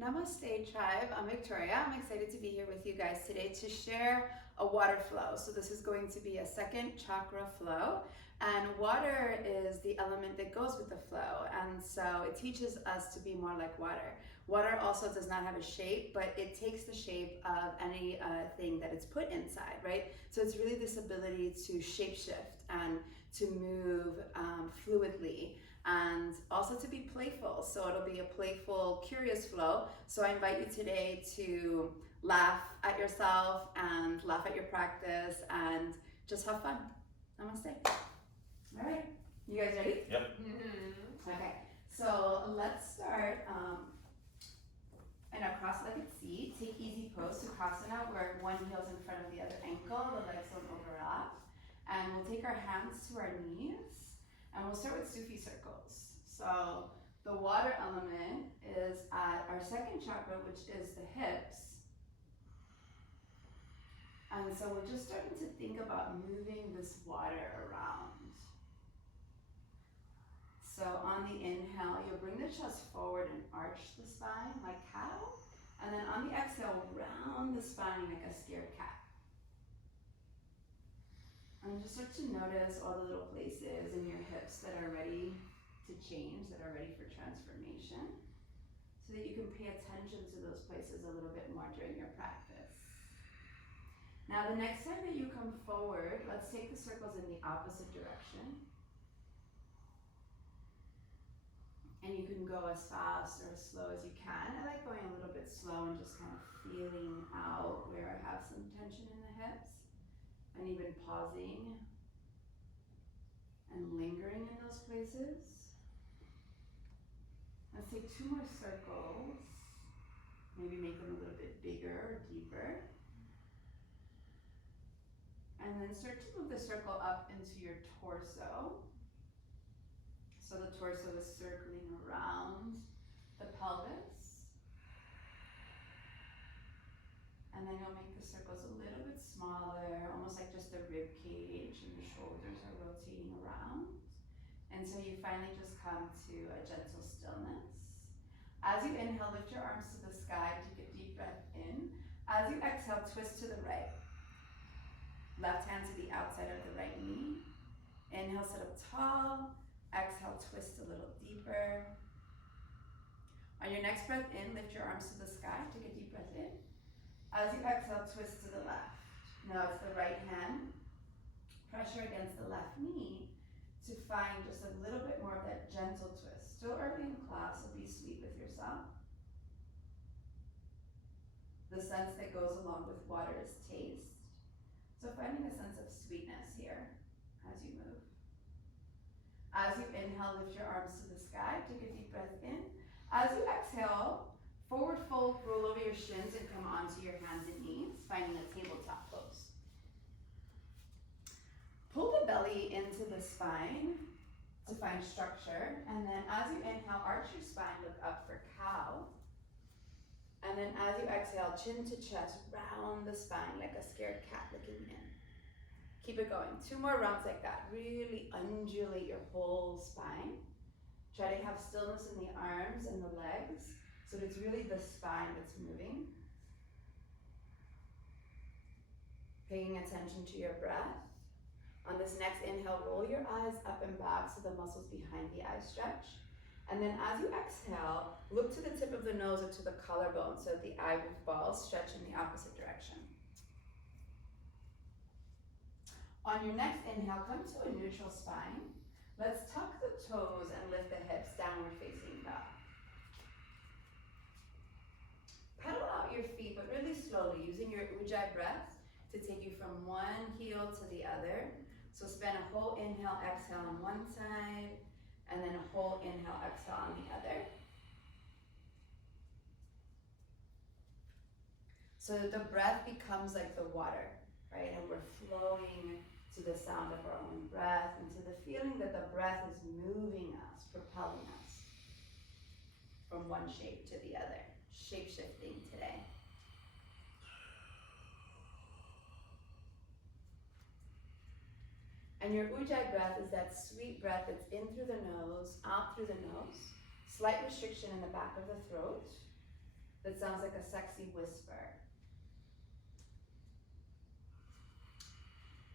Namaste tribe, I'm Victoria. I'm excited to be here with you guys today to share a water flow. So this is going to be a second chakra flow, and water is the element that goes with the flow, and so it teaches us to be more like water. Water also does not have a shape, but it takes the shape of any thing that it's put inside, right? So it's really this ability to shapeshift and to move fluidly, and also to be playful. So it'll be a playful, curious flow. So I invite you today to laugh at yourself and laugh at your practice and just have fun. Namaste. All right, you guys ready? Yep. Okay, so let's start in a cross-legged seat. Take easy pose, Sukhasana, where one heel's in front of the other ankle, the legs don't overlap. And we'll take our hands to our knees, and we'll start with Sufi circles. So the water element is at our second chakra, which is the hips. And so we're just starting to think about moving this water around. So on the inhale, you'll bring the chest forward and arch the spine like cow. And then on the exhale, round the spine like a scared cat. And just start to notice all the little places in your hips that are ready to change, that are ready for transformation, so that you can pay attention to those places a little bit more during your practice. Now the next time that you come forward, let's take the circles in the opposite direction. And you can go as fast or as slow as you can. I like going a little bit slow and just kind of feeling out where I have some tension in the hips. And even pausing and lingering in those places. Let's take 2 more circles. Maybe make them a little bit bigger or deeper. And then start to move the circle up into your torso. So the torso is circling around the pelvis. And then you'll make the circles a little bit smaller, almost like just the rib cage, and the shoulders are rotating around. And so you finally just come to a gentle stillness. As you inhale, lift your arms to the sky, take a deep breath in. As you exhale, twist to the right. Left hand to the outside of the right knee. Inhale, sit up tall. Exhale, twist a little deeper. On your next breath in, lift your arms to the sky, take a deep breath in. As you exhale, twist to the left. Now it's the right hand. Pressure against the left knee to find just a little bit more of that gentle twist. Still early in class, so be sweet with yourself. The sense that goes along with water is taste. So finding a sense of sweetness here as you move. As you inhale, lift your arms to the sky. Take a deep breath in. As you exhale, forward fold, roll over your shins and come onto your hands and knees, finding a tabletop pose. Pull the belly into the spine to find structure, and then as you inhale, arch your spine, look up for cow. And then as you exhale, chin to chest, round the spine like a scared cat looking in. Keep it going. 2 more rounds like that. Really undulate your whole spine. Try to have stillness in the arms and the legs. So it's really the spine that's moving. Paying attention to your breath. On this next inhale, roll your eyes up and back so the muscles behind the eyes stretch. And then as you exhale, look to the tip of the nose or to the collarbone so the eyeballs stretch in the opposite direction. On your next inhale, come to a neutral spine. Let's tuck the toes and lift the hips, downward facing dog. Pedal out your feet, but really slowly, using your ujjayi breath to take you from one heel to the other. So spend a whole inhale, exhale on one side, and then a whole inhale, exhale on the other. So that the breath becomes like the water, right? And we're flowing to the sound of our own breath and to the feeling that the breath is moving us, propelling us from one shape to the other. Shape-shifting today. And your ujjayi breath is that sweet breath that's in through the nose, out through the nose. Slight restriction in the back of the throat. that sounds like a sexy whisper.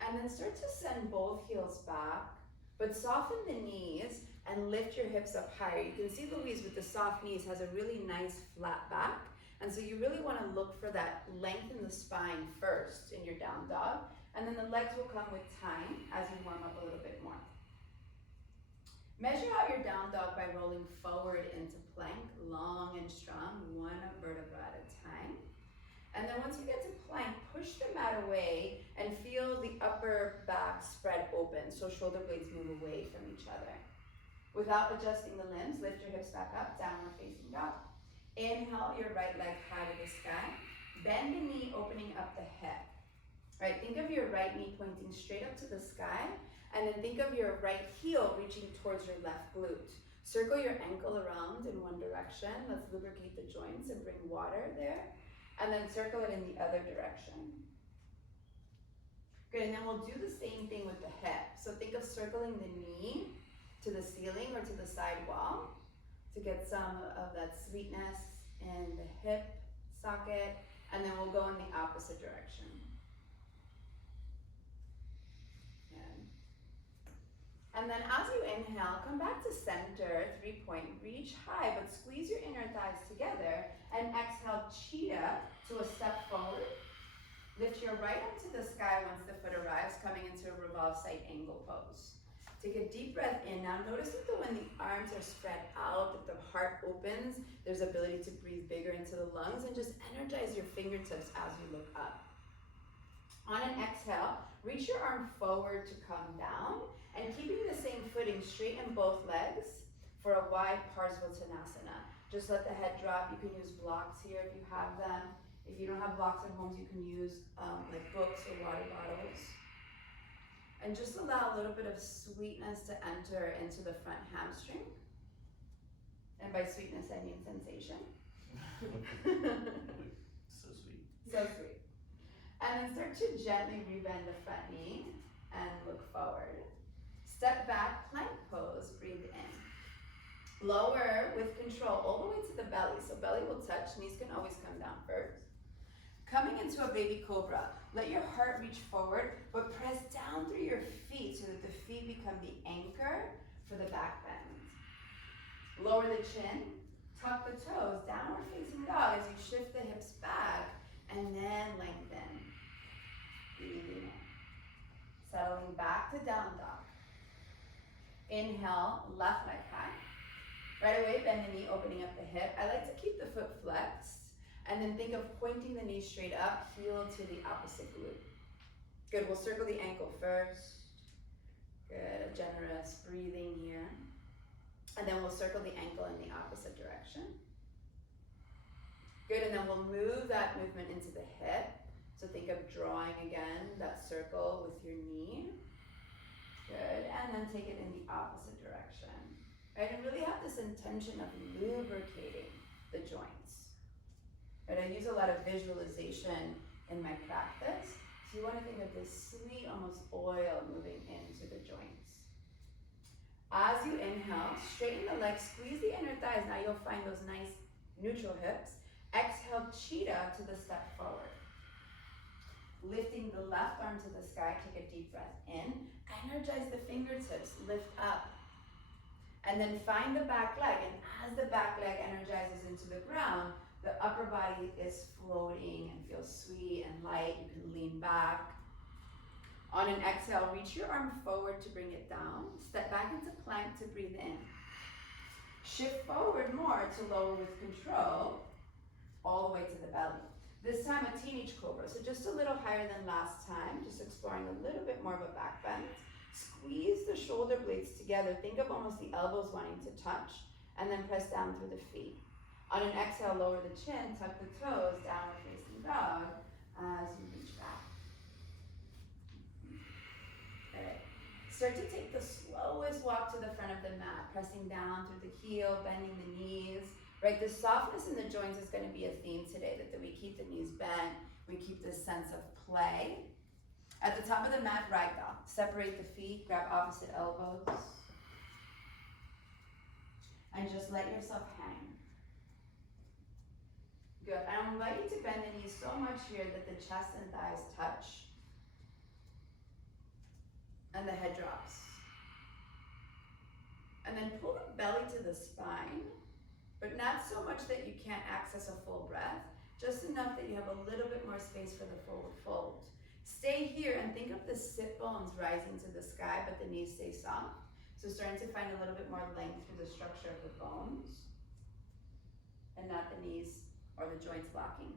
And then start to send both heels back, but soften the knees and lift your hips up higher. You can see Louise with the soft knees has a really nice flat back. And so you really want to look for that length in the spine first in your down dog. And then the legs will come with time as you warm up a little bit more. Measure out your down dog by rolling forward into plank, long and strong, one vertebra at a time. And then once you get to plank, push the mat away and feel the upper back spread open so shoulder blades move away from each other. Without adjusting the limbs, lift your hips back up, downward facing dog. Inhale your right leg high to the sky. Bend the knee, opening up the hip. Right, think of your right knee pointing straight up to the sky, and then think of your right heel reaching towards your left glute. Circle your ankle around in one direction. Let's lubricate the joints and bring water there. And then circle it in the other direction. Good, and then we'll do the same thing with the hip. So think of circling the knee to the ceiling or to the side wall to get some of that sweetness in the hip socket, and then we'll go in the opposite direction. Good. And then as you inhale, come back to center, 3-point, reach high, but squeeze your inner thighs together, and exhale, cheetah to a step forward. Lift your right arm to the sky once the foot arrives, coming into a revolve side angle pose. Take a deep breath in. Now notice that when the arms are spread out, that the heart opens, there's ability to breathe bigger into the lungs, and just energize your fingertips as you look up. On an exhale, reach your arm forward to come down, and keeping the same footing, straighten both legs for a wide Parsvottanasana. Just let the head drop. You can use blocks here if you have them. If you don't have blocks at home, you can use like books or water bottles. And just allow a little bit of sweetness to enter into the front hamstring. And by sweetness, I mean sensation. So sweet. So sweet. And then start to gently rebend the front knee and look forward. Step back, plank pose, breathe in. Lower with control all the way to the belly. So belly will touch, knees can always come down first. Coming into a baby cobra, let your heart reach forward, but press down through your feet so that the feet become the anchor for the back bend. Lower the chin, tuck the toes, downward facing dog as you shift the hips back, and then lengthen. Breathing in. Settling back to down dog. Inhale, left leg high. Right away, bend the knee, opening up the hip. I like to keep the foot flexed. And then think of pointing the knee straight up, heel to the opposite glute. Good, we'll circle the ankle first. Good, generous breathing here. And then we'll circle the ankle in the opposite direction. Good, and then we'll move that movement into the hip. So think of drawing again, that circle with your knee. Good, and then take it in the opposite direction. Right, and really have this intention of lubricating the joints. Right, I use a lot of visualization in my practice. So you want to think of this sweet, almost oil moving into the joints. As you inhale, straighten the legs, squeeze the inner thighs. Now you'll find those nice neutral hips. Exhale, cheetah to the step forward. Lifting the left arm to the sky, take a deep breath in. Energize the fingertips, lift up. And then find the back leg. And as the back leg energizes into the ground, the upper body is floating and feels sweet and light. You can lean back. On an exhale, reach your arm forward to bring it down. Step back into plank to breathe in. Shift forward more to lower with control, all the way to the belly. This time a teenage cobra, so just a little higher than last time, just exploring a little bit more of a back bend. Squeeze the shoulder blades together. Think of almost the elbows wanting to touch, and then press down through the feet. On an exhale, lower the chin, tuck the toes, downward facing dog as you reach back. All right. Start to take the slowest walk to the front of the mat, pressing down through the heel, bending the knees. Right, the softness in the joints is going to be a theme today, that we keep the knees bent, we keep this sense of play. At the top of the mat, ragdoll. Separate the feet, grab opposite elbows. And just let yourself hang. Good. I invite you to bend the knees so much here that the chest and thighs touch. And the head drops. And then pull the belly to the spine, but not so much that you can't access a full breath, just enough that you have a little bit more space for the forward fold. Stay here and think of the sit bones rising to the sky, but the knees stay soft. So starting to find a little bit more length through the structure of the bones and not the knees or the joints locking.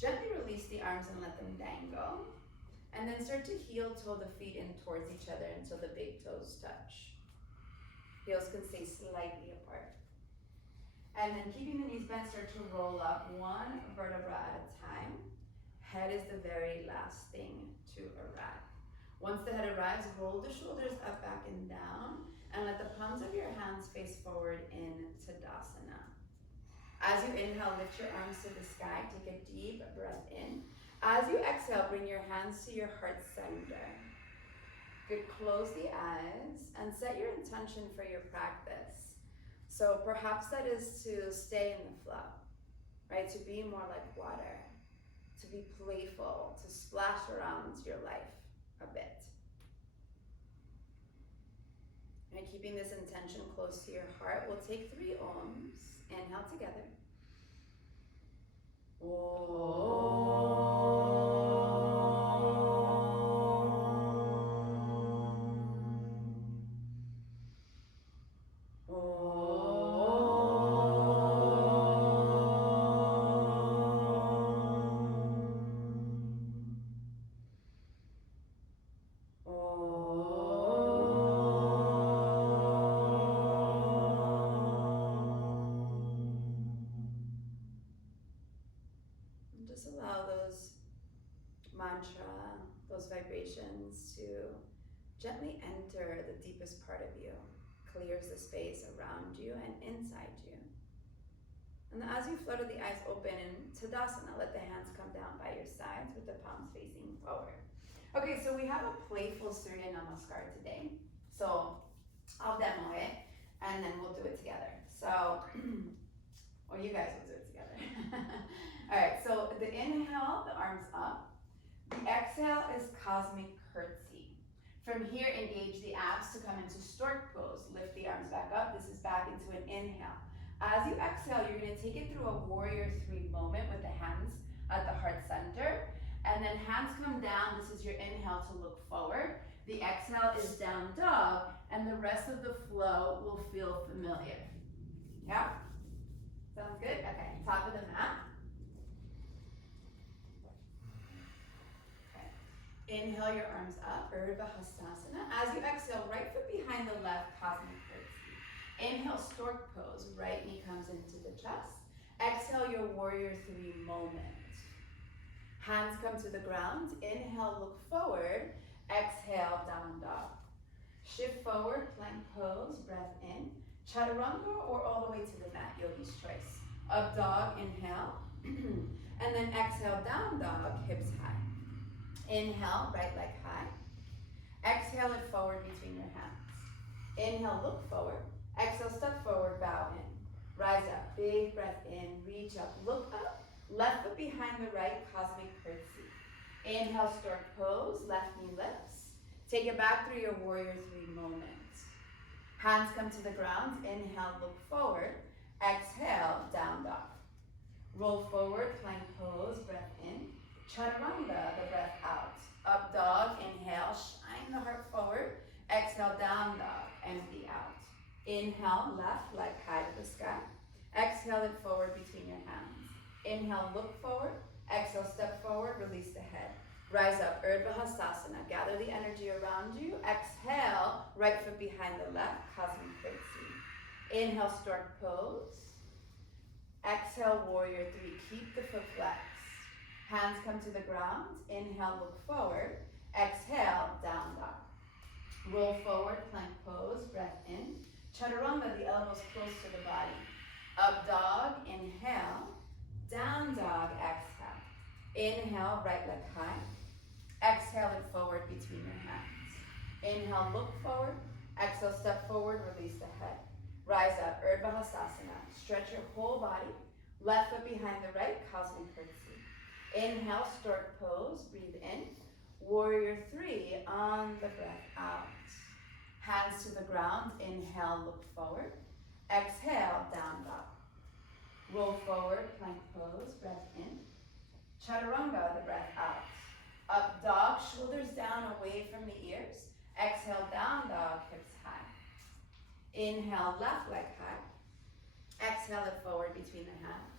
Gently release the arms and let them dangle. And then start to heel toe the feet in towards each other until the big toes touch. Heels can stay slightly apart. And then keeping the knees bent, start to roll up one vertebra at a time. Head is the very last thing to arrive. Once the head arrives, roll the shoulders up, back, and down, and let the palms of your hands face forward in Tadasana. As you inhale, lift your arms to the sky, take a deep breath in. As you exhale, bring your hands to your heart center. Good, close the eyes and set your intention for your practice. So perhaps that is to stay in the flow, right? To be more like water, to be playful, to splash around your life a bit. And keeping this intention close to your heart, we'll take 3 ohms. Inhale together. Just allow those mantra, those vibrations to gently enter the deepest part of you, clears the space around you and inside you. And then as you flutter the eyes open in Tadasana, let the hands come down by your sides with the palms facing forward. Okay, so we have a playful Surya Namaskar today. So I'll demo it and then we'll do it together. So, or you guys will do it together. All right, so the inhale, the arms up. The exhale is cosmic curtsy. From here, engage the abs to come into stork pose. Lift the arms back up. This is back into an inhale. As you exhale, you're gonna take it through a warrior 3 moment with the hands at the heart center. And then hands come down. This is your inhale to look forward. The exhale is down dog, and the rest of the flow will feel familiar. Yeah? Sounds good? Okay, top of the mat. Okay. Inhale your arms up, Urdhva Hastasana. As you exhale, right foot behind the left, cosmic curtsy. Inhale, stork pose. Right knee comes into the chest. Exhale your warrior 3 moment. Hands come to the ground. Inhale, look forward. Exhale, down dog. Shift forward, plank pose, breath in. Chaturanga or all the way to the mat, yogi's choice. Up dog, inhale. And then exhale, down dog, hips high. Inhale, right leg high. Exhale it forward between your hands. Inhale, look forward. Exhale, step forward, bow in. Rise up, big breath in, reach up, look up. Left foot behind the right, cosmic curtsy. Inhale, stork pose, left knee lifts. Take it back through your warrior 3 moment. Hands come to the ground. Inhale, look forward. Exhale, down dog. Roll forward, plank pose, breath in. Chaturanga, the breath out. Up dog, inhale, shine the heart forward. Exhale, down dog, empty out. Inhale, left leg high to the sky. Exhale it forward between your hands. Inhale, look forward. Exhale, step forward, release the head. Rise up, Urdhva Hastasana. Gather the energy around you. Exhale, right foot behind the left, cosmic curtsy. Inhale, stork pose. Exhale, warrior 3. Keep the foot flexed. Hands come to the ground. Inhale, look forward. Exhale, down dog. Roll forward, plank pose, breath in. Chaturanga, the elbows close to the body. Up dog, inhale. Down dog, exhale. Inhale, right leg high. Exhale it forward between your hands. Inhale, look forward. Exhale, step forward, release the head. Rise up, Urdhva Hastasana. Stretch your whole body. Left foot behind the right, cosmic curtsy. Inhale, stork pose, breathe in. Warrior 3 on the breath out. Hands to the ground, inhale, look forward. Exhale, down dog. Roll forward, plank pose, breath in. Chaturanga, the breath out. Up dog, shoulders down away from the ears. Exhale, down dog, hips high. Inhale, left leg high. Exhale it forward between the hands.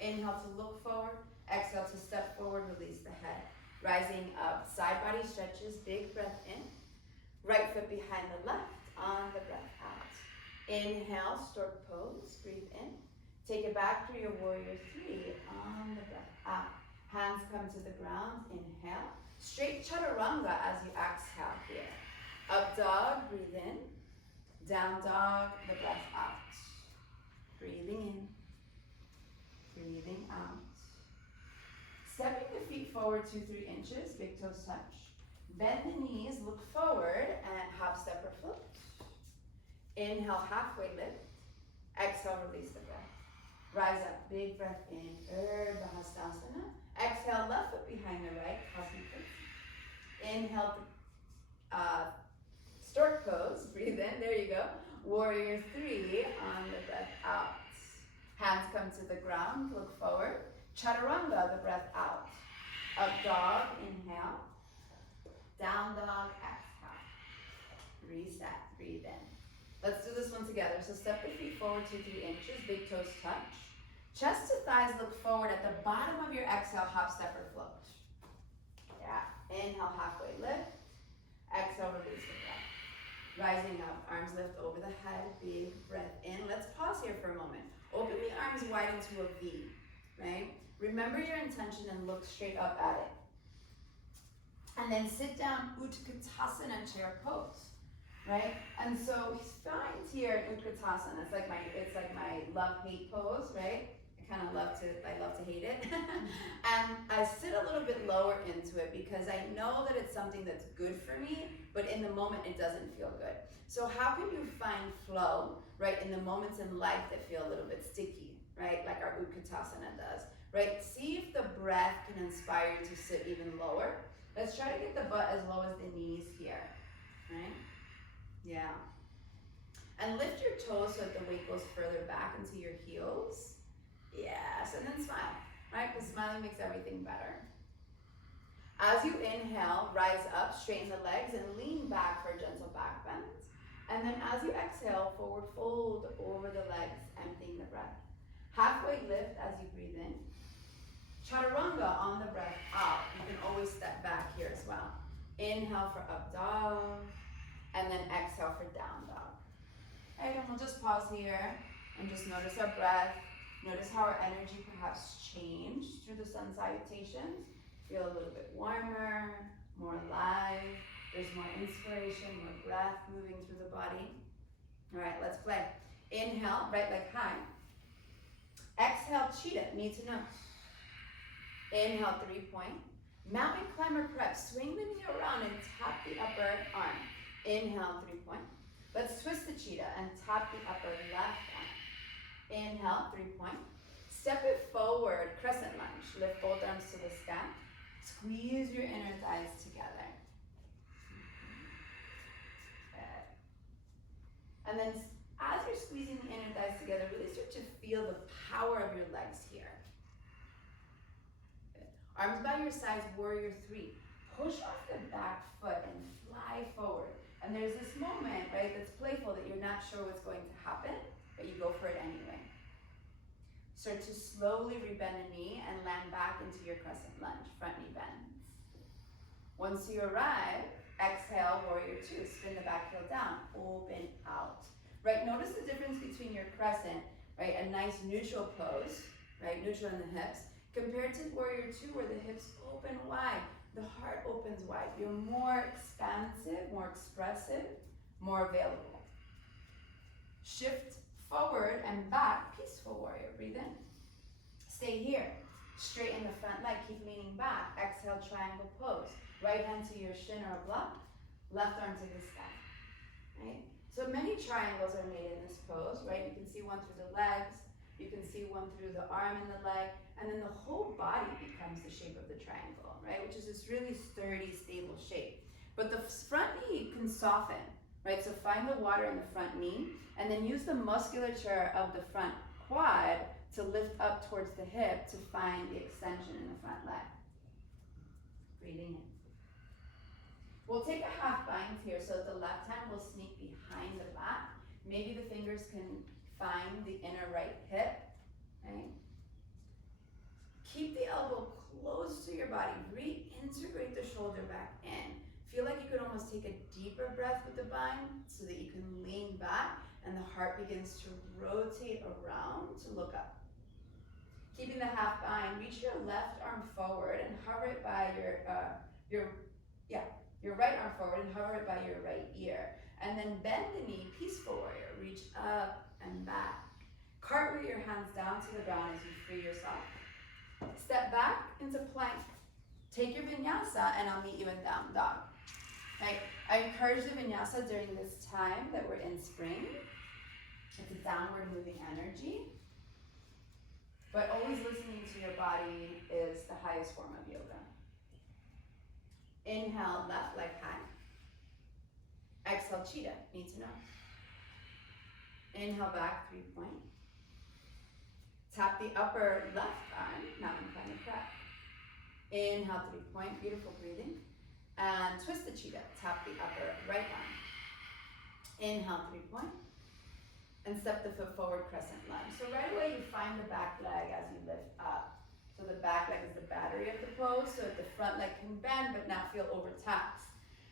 Inhale to look forward. Exhale to step forward, release the head. Rising up, side body stretches, big breath in. Right foot behind the left, on the breath out. Inhale, stork pose, breathe in. Take it back through your warrior 3, on the breath out. Hands come to the ground, inhale. Straight chaturanga as you exhale here. Up dog, breathe in. Down dog, the breath out. Breathing in, breathing out. Stepping the feet forward 2-3 inches, big toes touch. Bend the knees, look forward, and half step or float. Inhale, halfway lift. Exhale, release the breath. Rise up, big breath in, Urdhva Hastasana. Exhale, left foot behind the right, cosmic curtsy. Inhale, stork pose, breathe in, there you go. Warrior 3 on the breath out. Hands come to the ground, look forward. Chaturanga, the breath out. Up dog, inhale. Down dog, exhale. Reset, breathe in. Let's do this one together. So step the feet forward 2-3 inches, big toes touch. Chest to thighs look forward at the bottom of your exhale, hop, step, or float. Yeah, inhale, halfway lift. Exhale, release the breath. Rising up, arms lift over the head, big breath in. Let's pause here for a moment. Open the arms wide into a V, right? Remember your intention and look straight up at it. And then sit down, Utkatasana, chair pose, right? And so find here in Utkatasana, it's like my love-hate pose, right? I love to hate it. And I sit a little bit lower into it because I know that it's something that's good for me, but in the moment it doesn't feel good. So how can you find flow, right, in the moments in life that feel a little bit sticky, right, like our Utkatasana does, right? See if the breath can inspire you to sit even lower. Let's try to get the butt as low as the knees here, right? Yeah. And lift your toes so that the weight goes further back into your heels. Yes, and then smile, right? Because smiling makes everything better. As you inhale, rise up, straighten the legs, and lean back for a gentle back bend. And then as you exhale, forward fold over the legs, emptying the breath. Halfway lift as you breathe in. Chaturanga on the breath out. You can always step back here as well. Inhale for up dog, and then exhale for down dog. Right, and we'll just pause here and just notice our breath. Notice how our energy perhaps changed through the sun salutations. Feel a little bit warmer, more alive. There's more inspiration, more breath moving through the body. All right, let's play. Inhale, right leg high. Exhale, cheetah, knee to nose. Inhale, 3-point. Mountain climber prep. Swing the knee around and tap the upper arm. Inhale, 3-point. Let's twist the cheetah and tap the upper left arm. Inhale, 3-point. Step it forward, crescent lunge. Lift both arms to the sky. Squeeze your inner thighs together. Good. And then as you're squeezing the inner thighs together, really start to feel the power of your legs here. Good. Arms by your sides, warrior 3. Push off the back foot and fly forward. And there's this moment, right, that's playful that you're not sure what's going to happen, but you go for it anyway. Start to slowly rebend a knee and land back into your crescent lunge, front knee bends. Once you arrive, exhale, warrior 2, spin the back heel down, open out. Right, notice the difference between your crescent, right, a nice neutral pose, right, neutral in the hips, compared to warrior 2 where the hips open wide, the heart opens wide. You're more expansive, more expressive, more available. Shift forward and back, peaceful warrior, breathe in. Stay here, straighten the front leg, keep leaning back. Exhale, triangle pose. Right hand to your shin or block, left arm to the sky, right? So many triangles are made in this pose, right? You can see one through the legs, You can see one through the arm and the leg, and then the whole body becomes the shape of the triangle, right? Which is this really sturdy, stable shape. But the front knee can soften, right? So find the water in the front knee, and then use the musculature of the front quad to lift up towards the hip to find the extension in the front leg. Breathing in. We'll take a half bind here, so the left hand will sneak behind the back. Maybe the fingers can find the inner right hip, right? Keep the elbow close to your body. Reintegrate the shoulder back in. Feel like you could almost take a deeper breath with the bind so that you can lean back and the heart begins to rotate around to look up. Keeping the half bind, reach your left arm forward and hover it by your right arm forward and hover it by your right ear. And then bend the knee, peaceful warrior. Reach up and back. Cartwheel your hands down to the ground as you free yourself. Step back into plank. Take your vinyasa and I'll meet you in down dog. Right? I encourage the vinyasa during this time that we're in spring. It's a downward moving energy. But always listening to your body is the highest form of yoga. Inhale, left leg high. Exhale, cheetah, knee to nose. Inhale back, 3-point. Tap the upper left arm, mountain climber crab. Inhale, 3-point, beautiful breathing. And twist the cheetah, tap the upper right arm. Inhale, 3-point. And step the foot forward, crescent lunge. So right away you find the back leg as you lift up. So the back leg is the battery of the pose, so that the front leg can bend but not feel overtaxed.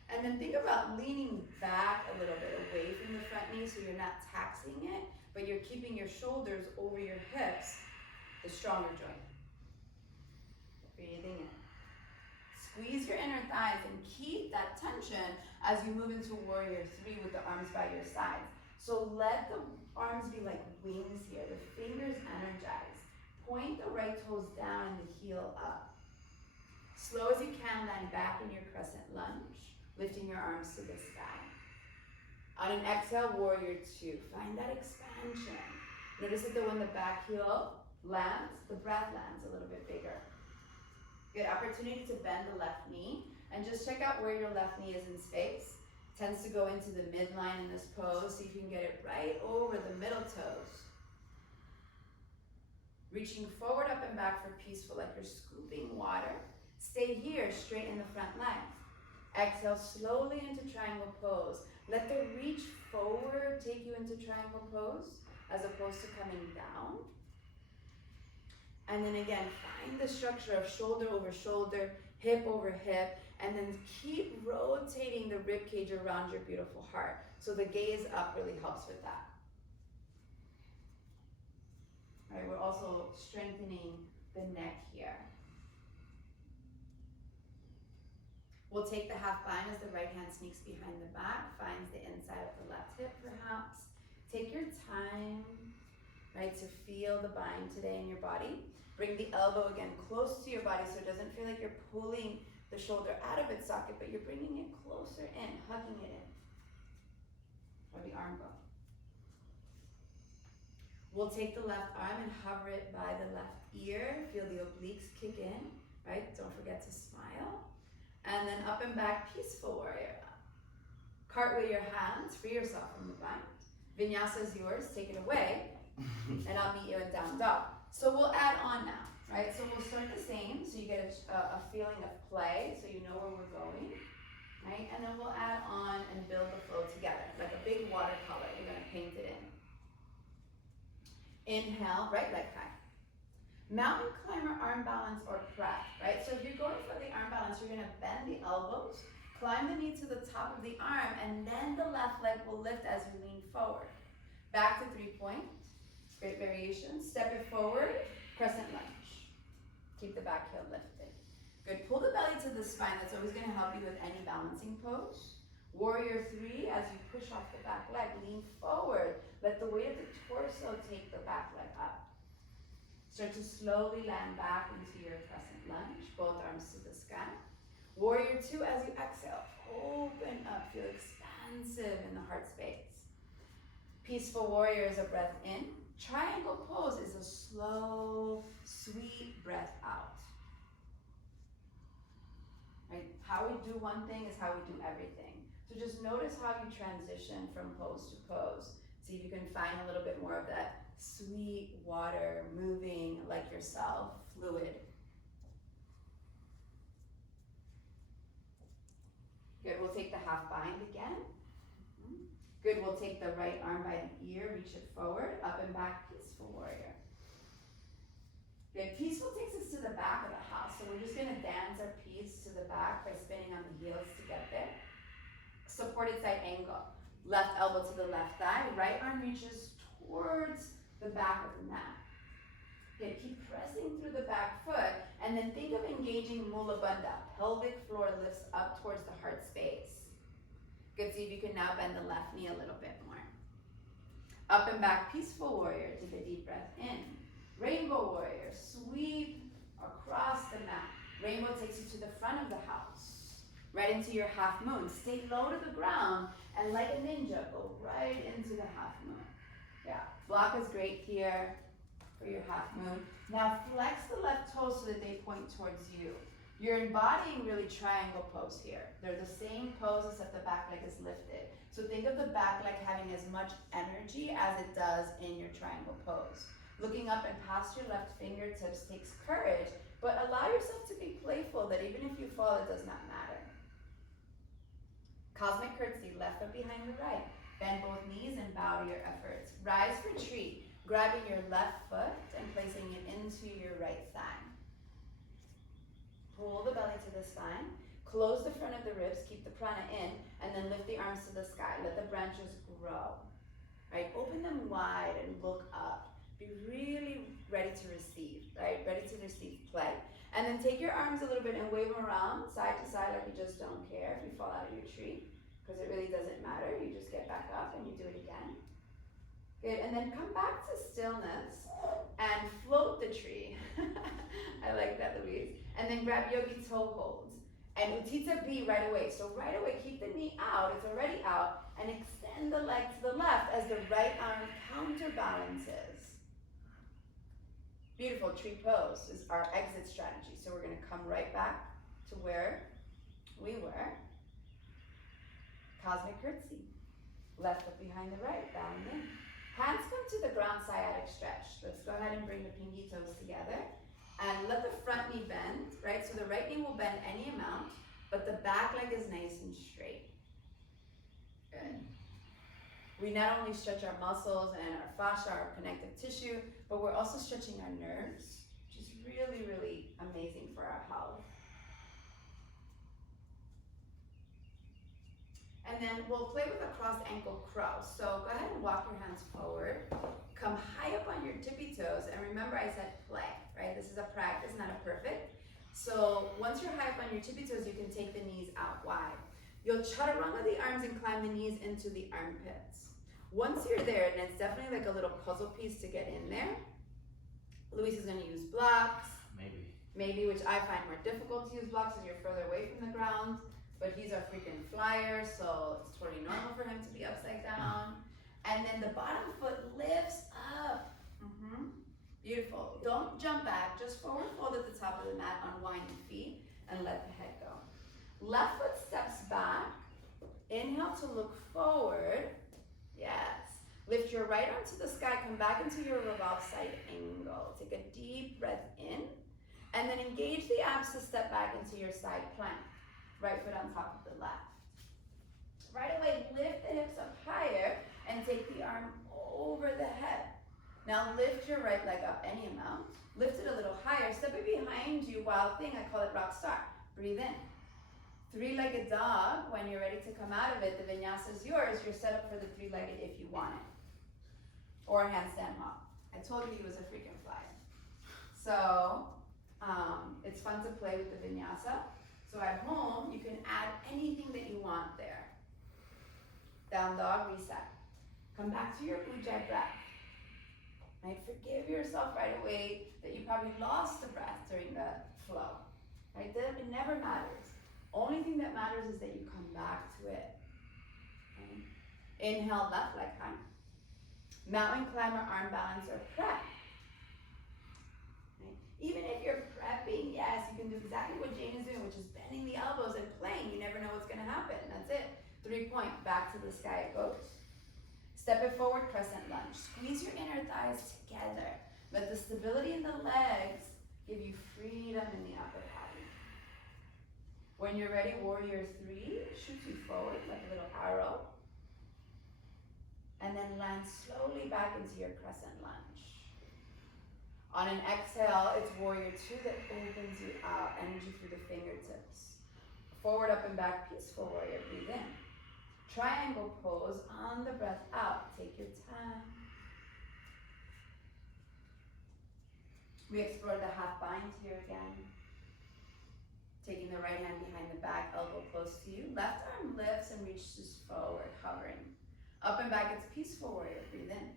And then think about leaning back a little bit away from the front knee so you're not taxing it, but you're keeping your shoulders over your hips, the stronger joint. Breathing in. Squeeze your inner thighs and keep that tension as you move into warrior 3 with the arms by your sides. So let the arms be like wings here, the fingers energized. Point the right toes down and the heel up. Slow as you can, land back in your crescent lunge, lifting your arms to the sky. On an exhale, warrior 2. Find that expansion. Notice that when the back heel lands, the breath lands a little bit bigger. Good opportunity to bend the left knee and just check out where your left knee is in space. Tends to go into the midline in this pose. See if you can get it right over the middle toes. Reaching forward, up and back for peaceful, like you're scooping water. Stay here, straighten the front leg. Exhale slowly into triangle pose. Let the reach forward take you into triangle pose, as opposed to coming down. And then again, find the structure of shoulder over shoulder, hip over hip, and then keep rotating the rib cage around your beautiful heart. So the gaze up really helps with that. All right, we're also strengthening the neck here. We'll take the half bind as the right hand sneaks behind the back, finds the inside of the left hip perhaps. Take your time, right, to feel the bind today in your body. Bring the elbow again close to your body so it doesn't feel like you're pulling the shoulder out of its socket, but you're bringing it closer in, hugging it in. Or the arm go. We'll take the left arm and hover it by the left ear. Feel the obliques kick in, right? Don't forget to smile. And then up and back, peaceful warrior. Cartwheel your hands, free yourself from the bind. Vinyasa is yours, take it away. And I'll meet you in down dog. So we'll add on now, right? So we'll start the same, so you get a feeling of play, so you know where we're going, right? And then we'll add on and build the flow together, like a big watercolor. We're gonna paint it in. Inhale, right leg high. Mountain climber arm balance or prep, right? So if you're going for the arm balance, you're gonna bend the elbows, climb the knee to the top of the arm, and then the left leg will lift as you lean forward. Back to 3-point. Great variation. Step it forward, crescent lunge. Keep the back heel lifted. Good. Pull the belly to the spine. That's always going to help you with any balancing pose. Warrior 3, as you push off the back leg, lean forward. Let the weight of the torso take the back leg up. Start to slowly land back into your crescent lunge. Both arms to the sky. Warrior 2, as you exhale, open up. Feel expansive in the heart space. Peaceful warrior is a breath in. Triangle pose is a slow, sweet breath out. Right? How we do one thing is how we do everything. So just notice how you transition from pose to pose. See if you can find a little bit more of that sweet water moving like yourself, fluid. Good, we'll take the half bind again. Good, we'll take the right arm by the ear, reach it forward, up and back, peaceful warrior. Good, peaceful takes us to the back of the house, so we're just gonna dance our piece to the back by spinning on the heels to get there. Supported side angle. Left elbow to the left thigh, right arm reaches towards the back of the mat. Good, keep pressing through the back foot, and then think of engaging Mula Bandha. Pelvic floor lifts up towards the heart space. Good, see if you can now bend the left knee a little bit more. Up and back, peaceful warrior. Take a deep breath in. Rainbow warrior, sweep across the mat. Rainbow takes you to the front of the house, right into your half moon. Stay low to the ground, and like a ninja, go right into the half moon. Yeah, block is great here for your half moon. Now flex the left toes so that they point towards you. You're embodying really triangle pose here. They're the same pose except the back leg is lifted. So think of the back leg having as much energy as it does in your triangle pose. Looking up and past your left fingertips takes courage, but allow yourself to be playful that even if you fall, it does not matter. Cosmic curtsy, left foot behind the right. Bend both knees and bow to your efforts. Rise retreat, grabbing your left foot and placing it into your right thigh. Pull the belly to the spine, close the front of the ribs, keep the prana in, and then lift the arms to the sky. Let the branches grow, right? Open them wide and look up. Be really ready to receive, right? Ready to receive play. And then take your arms a little bit and wave them around side to side like you just don't care if you fall out of your tree, because it really doesn't matter. You just get back up and you do it again. Good, and then come back to stillness and float the tree. I like that, Louise. And then grab yogi toe holds. And Utthita B right away. So right away, keep the knee out, it's already out, and extend the leg to the left as the right arm counterbalances. Beautiful, tree pose is our exit strategy. So we're gonna come right back to where we were. Cosmic curtsy. Left foot behind the right, bowing in. Hands come to the ground, sciatic stretch. Let's go ahead and bring the pinky toes together. And let the front knee bend, right? So the right knee will bend any amount, but the back leg is nice and straight. Good. We not only stretch our muscles and our fascia, our connective tissue, but we're also stretching our nerves, which is really, really amazing for our health. And then we'll play with a crossed ankle crow. So go ahead and walk your hands forward. Come high up on your tippy toes. And remember I said play, right? This is a practice, not a perfect. So once you're high up on your tippy toes, you can take the knees out wide. You'll chaturanga the arms and climb the knees into the armpits. Once you're there, and it's definitely like a little puzzle piece to get in there, Luis is gonna use blocks. Maybe, which I find more difficult to use blocks as you're further away from the ground. But he's a freaking flyer, so it's totally normal for him to be upside down. And then the bottom foot lifts up. Beautiful. Don't jump back, just forward fold at the top of the mat, unwind the feet, and let the head go. Left foot steps back. Inhale to look forward. Yes. Lift your right arm to the sky, come back into your revolve side angle. Take a deep breath in, and then engage the abs to step back into your side plank. Right foot on top of the left. Right away, lift the hips up higher and take the arm over the head. Now lift your right leg up any amount. Lift it a little higher. Step it behind you, wild thing. I call it rock star. Breathe in. Three-legged dog. When you're ready to come out of it, the vinyasa is yours. You're set up for the three-legged if you want it. Or a handstand hop. I told you he was a freaking flyer. So it's fun to play with the vinyasa. So at home, you can add anything that you want there. Down dog, reset. Come back to your ujjayi breath. Right? Forgive yourself right away that you probably lost the breath during the flow. Right? It never matters. Only thing that matters is that you come back to it. Okay? Inhale, left leg high. Mountain climber, arm balance, or prep. Right? Even if you're prepping, yes, you can do exactly what Jane is doing, which is bending the elbows and playing. You never know what's going to happen. That's it. 3-point, back to the sky it goes. Step it forward, crescent lunge. Squeeze your inner thighs together. Let the stability in the legs give you freedom in the upper body. When you're ready, warrior 3 shoots you forward like a little arrow. And then land slowly back into your crescent lunge. On an exhale, it's warrior 2 that opens you out, energy through the fingertips. Forward, up, and back, peaceful warrior, breathe in. Triangle pose on the breath out. Take your time. We explored the half bind here again. Taking the right hand behind the back, elbow close to you. Left arm lifts and reaches forward, hovering. Up and back, it's peaceful warrior, breathe in.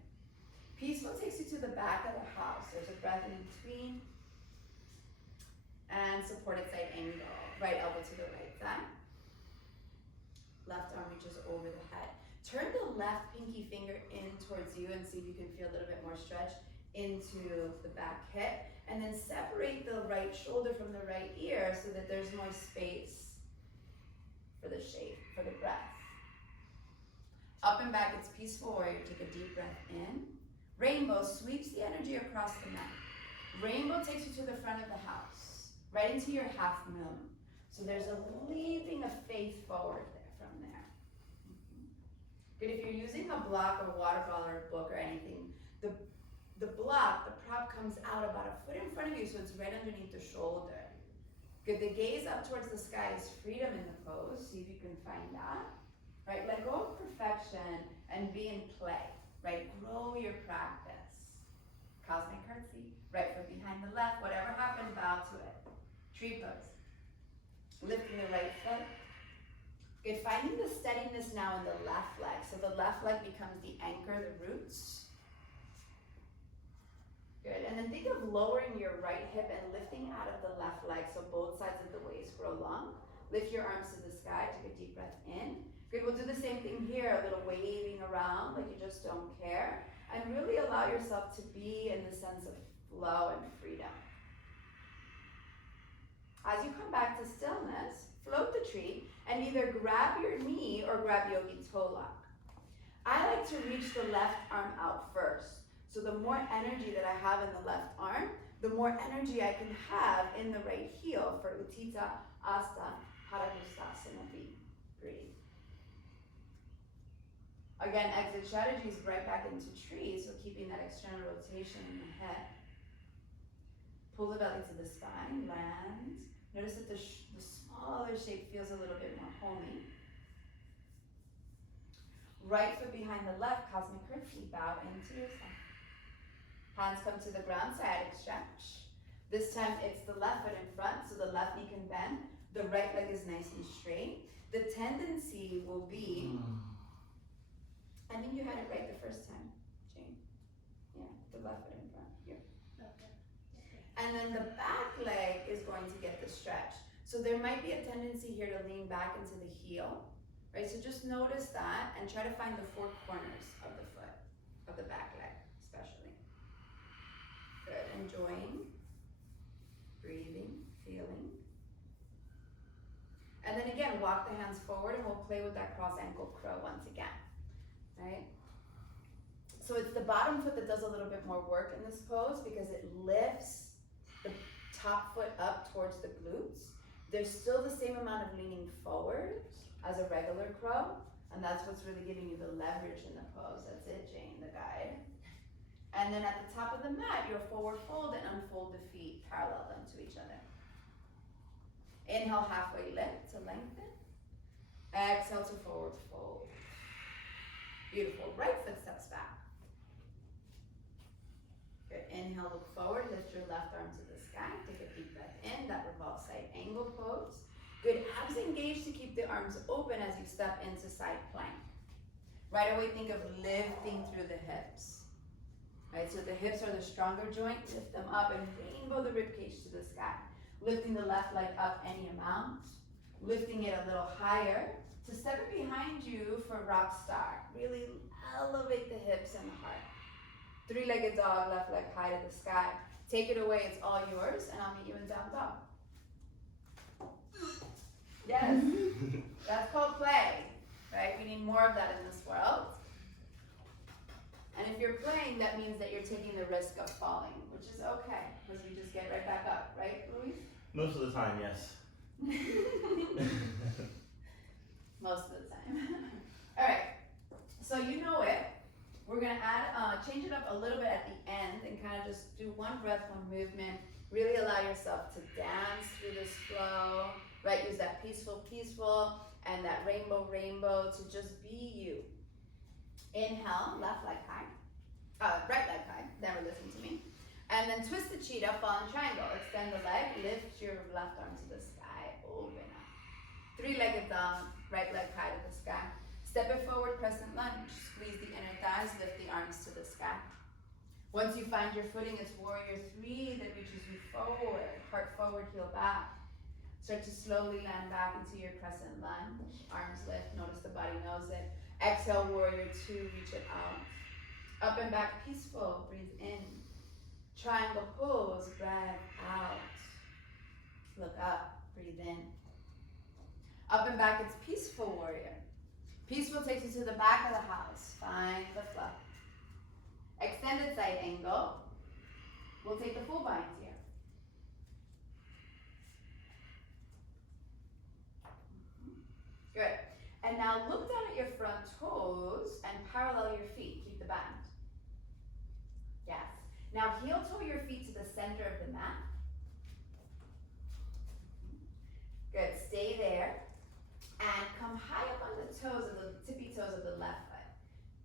Peaceful takes you to the back of the house. There's a breath in between. And supported side angle. Right elbow to the right thigh. Left arm reaches over the head. Turn the left pinky finger in towards you and see if you can feel a little bit more stretch into the back hip. And then separate the right shoulder from the right ear so that there's more space for the shape, for the breath. Up and back, it's peaceful warrior. Take a deep breath in. Rainbow sweeps the energy across the mat. Rainbow takes you to the front of the house, right into your half moon. So there's a leaping of faith forward there. From there. Good, if you're using a block or water bottle or a book or anything, the block, the prop comes out about a foot in front of you, so it's right underneath the shoulder. Good, the gaze up towards the sky is freedom in the pose. See if you can find that. Right, let go of perfection and be in play. Right, grow your practice. Cosmic curtsy, right foot behind the left, whatever happens, bow to it. Tree pose. Lifting the right foot. Good, finding the steadiness now in the left leg. So the left leg becomes the anchor, the roots. Good, and then think of lowering your right hip and lifting out of the left leg so both sides of the waist grow long. Lift your arms to the sky, take a deep breath in. Good, we'll do the same thing here, a little waving around like you just don't care. And really allow yourself to be in the sense of flow and freedom. As you come back to stillness, float the tree and either grab your knee or grab yogi toe lock. I like to reach the left arm out first. So the more energy that I have in the left arm, the more energy I can have in the right heel for Utthita Asta Paragustasana B. Breathe. Again, exit strategies right back into tree, so keeping that external rotation in the head. Pull the belly to the spine, land. Notice that the smaller shape feels a little bit more homey. Right foot behind the left, cosmic curtsy, bow into yourself. Hands come to the ground, sciatic stretch. This time it's the left foot in front, so the left knee can bend. The right leg is nice and straight. The tendency will be, I think you had it right the first time, Jane. Yeah, the left foot in front, here. Okay. And then the back leg is going to get the stretch. So there might be a tendency here to lean back into the heel, right? So just notice that and try to find the 4 corners of the foot, of the back leg, especially. Good, enjoying, breathing, feeling. And then again, walk the hands forward and we'll play with that cross ankle crow once again, right? So it's the bottom foot that does a little bit more work in this pose because it lifts the top foot up towards the glutes. There's still the same amount of leaning forward as a regular crow, and that's what's really giving you the leverage in the pose. That's it, Jane, the guide. And then at the top of the mat, you'll forward fold and unfold the feet, parallel them to each other. Inhale, halfway lift to lengthen. Exhale to forward fold. Beautiful. Right foot steps back. Good. Inhale, look forward. Lift your left arm to the sky. Take a deep breath in. That revolve side angle pose. Good. Abs engaged to keep the arms open as you step into side plank. Right away, think of lifting through the hips. Right, so the hips are the stronger joint. Lift them up and rainbow the ribcage to the sky. Lifting the left leg up any amount. Lifting it a little higher. To step it behind you for rock star. Really elevate the hips and the heart. Three-legged dog, left leg high to the sky. Take it away, it's all yours, and I'll meet you in down dog. Yes, that's called play, right? We need more of that in this world. And if you're playing, that means that you're taking the risk of falling, which is okay, because you just get right back up, right, Luis? Most of the time, yes. Most of the time. All right, so you know it. We're gonna change it up a little bit at the end and kind of just do one breath, one movement. Really allow yourself to dance through this flow, right? Use that peaceful, peaceful, and that rainbow, rainbow to just be you. Inhale, left leg high, right leg high, never listen to me. And then twist the cheetah, falling triangle. Extend the leg, lift your left arm to the sky, open up. Three-legged dog, right leg high to the sky. Step it forward, crescent lunge. Squeeze the inner thighs, lift the arms to the sky. Once you find your footing, it's warrior 3 that reaches you forward. Heart forward, heel back. Start to slowly land back into your crescent lunge. Arms lift, notice the body knows it. Exhale, warrior 2, reach it out. Up and back, peaceful, breathe in. Triangle pose, breath out. Look up, breathe in. Up and back, it's peaceful warrior. Peaceful takes you to the back of the house. Find the flow. Extended side angle. We'll take the full bind here. Good. And now look down at your front toes and parallel your feet. Keep the bind. Yes. Now heel toe your feet to the center of the mat. Good. Stay there. And come high up on the toes of the tippy toes of the left foot.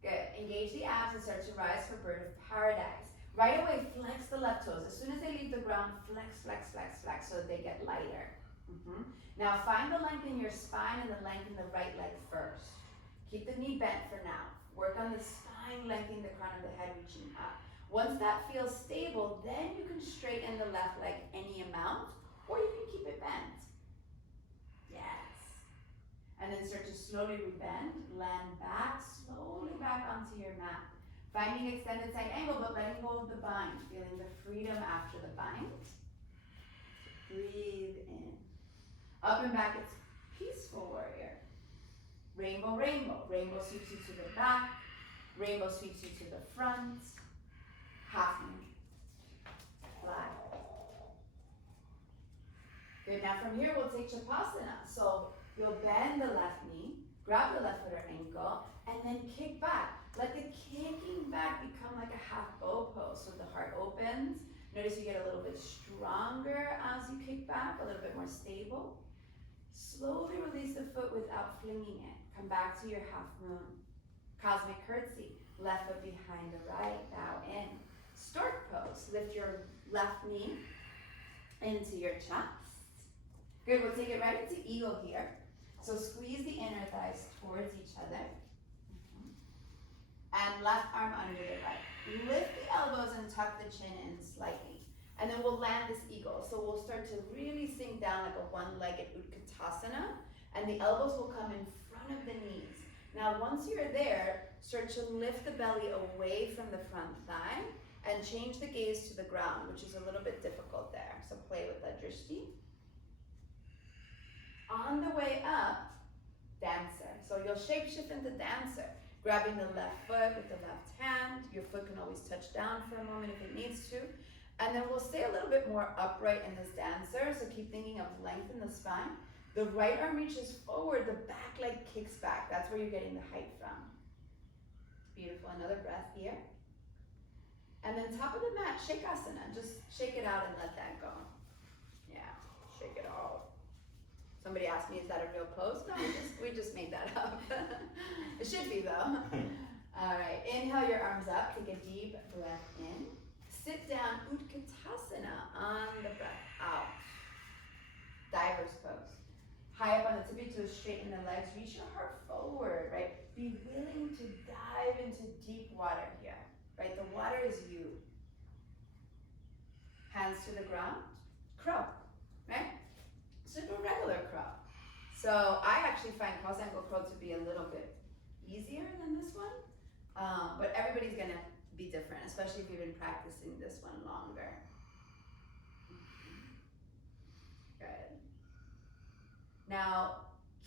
Good. Engage the abs and start to rise for bird of paradise. Right away, flex the left toes. As soon as they leave the ground, flex, flex, flex, flex so that they get lighter. Now find the length in your spine and the length in the right leg first. Keep the knee bent for now. Work on the spine, lengthening the crown of the head, reaching up. Once that feels stable, then you can straighten the left leg any amount, or you can keep it bent. And then start to slowly rebend, land back, slowly back onto your mat. Finding extended side angle, but letting go of the bind, feeling the freedom after the bind. Breathe in. Up and back, it's peaceful warrior. Rainbow, rainbow. Rainbow sweeps you to the back. Rainbow sweeps you to the front. Half moon. Fly. Good, now from here we'll take Shavasana. So you'll bend the left knee, grab the left foot or ankle, and then kick back. Let the kicking back become like a half bow pose. So the heart opens. Notice you get a little bit stronger as you kick back, a little bit more stable. Slowly release the foot without flinging it. Come back to your half moon. Cosmic curtsy. Left foot behind the right, bow in. Stork pose. Lift your left knee into your chest. Good, we'll take it right into eagle here. So squeeze the inner thighs towards each other. And left arm under the right. Lift the elbows and tuck the chin in slightly. And then we'll land this eagle. So we'll start to really sink down like a one-legged Utkatasana. And the elbows will come in front of the knees. Now once you're there, start to lift the belly away from the front thigh and change the gaze to the ground, which is a little bit difficult there. So play with that drishti. On the way up, dancer. So you'll shape shift into dancer, grabbing the left foot with the left hand. Your foot can always touch down for a moment if it needs to. And then we'll stay a little bit more upright in this dancer. So keep thinking of length in the spine. The right arm reaches forward, the back leg kicks back. That's where you're getting the height from. Beautiful, another breath here. And then top of the mat, Shakasana. Just shake it out and let that go. Yeah, shake it out. Somebody asked me, is that a real pose? No, we just made that up. It should be though. All right, inhale your arms up, take a deep breath in. Sit down, Utkatasana on the breath out. Diver's pose. High up on the tippy toes, straighten the legs, reach your heart forward, right? Be willing to dive into deep water here, right? The water is you. Hands to the ground, crow, right? So do a regular crow. So I actually find cross ankle crow to be a little bit easier than this one, but everybody's gonna be different, especially if you've been practicing this one longer. Good. Now,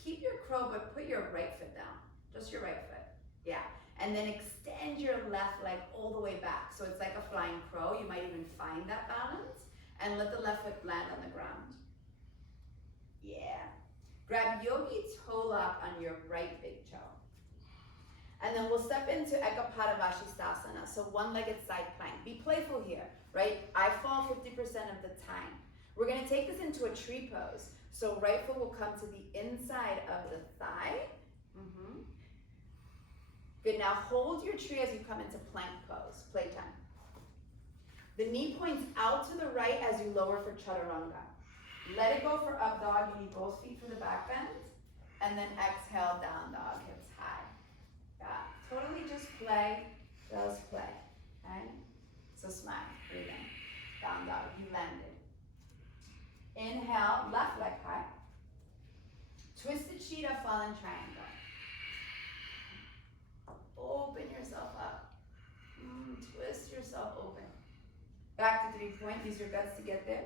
keep your crow, but put your right foot down. Just your right foot. Yeah. And then extend your left leg all the way back. So it's like a flying crow. You might even find that balance. And let the left foot land on the ground. Yeah. Grab yogi toe lock on your right big toe. And then we'll step into Ekapadavashisthasana. So one-legged side plank. Be playful here, right? I fall 50% of the time. We're going to take this into a tree pose. So right foot will come to the inside of the thigh. Good, now hold your tree as you come into plank pose, playtime. The knee points out to the right as you lower for chaturanga. Let it go for up dog, you need both feet for the back bend. And then exhale, down dog, hips high. Yeah, totally just play, just play, okay? So smile, breathe in, down dog, you landed. Inhale, left leg high. Twisted cheetah, fallen triangle. Open yourself up. Twist yourself open. Back to 3-point. Use your guts to get there.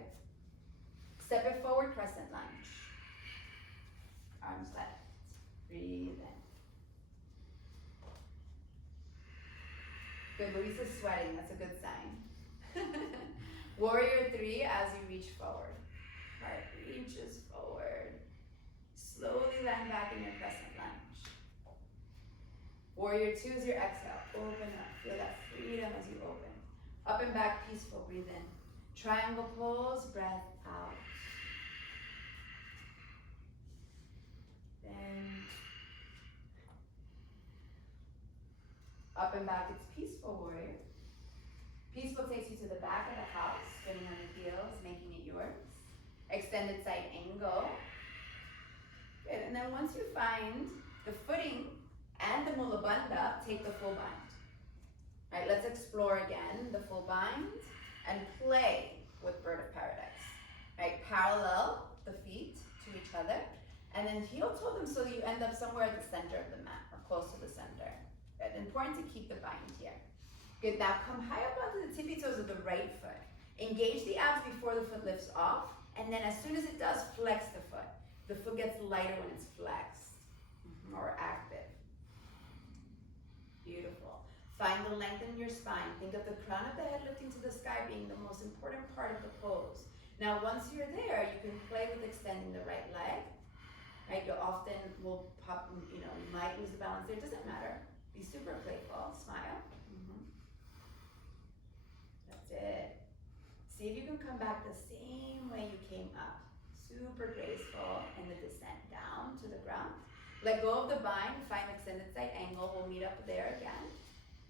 Step it forward, crescent lunge. Arms left. Breathe in. Good. Luisa's sweating. That's a good sign. Warrior 3 as you reach forward. Heart reaches forward. Slowly land back in your crescent lunge. Warrior 2 is your exhale. Open up. Feel that freedom as you open. Up and back, peaceful. Breathe in. Triangle pose, breath out. Then up and back, it's peaceful warrior. Peaceful takes you to the back of the house, spinning on the heels, making it yours. Extended side angle. Good, and then once you find the footing and the mula bandha, take the full bind. All right, let's explore again the full bind and play with bird of paradise. All right, parallel the feet to each other, and then heel toe them so that you end up somewhere at the center of the mat or close to the center. Good. Important to keep the bind here. Good, now come high up onto the tippy toes of the right foot. Engage the abs before the foot lifts off, and then as soon as it does, flex the foot. The foot gets lighter when it's flexed or active. Beautiful. Find the length in your spine. Think of the crown of the head lifting to the sky being the most important part of the pose. Now, once you're there, you can play with extending the right leg. Right? You often will pop, you might lose the balance there. It doesn't matter. Be super playful. Smile. That's it. See if you can come back the same way you came up. Super graceful in the descent down to the ground. Let go of the bind, find extended side angle. We'll meet up there again.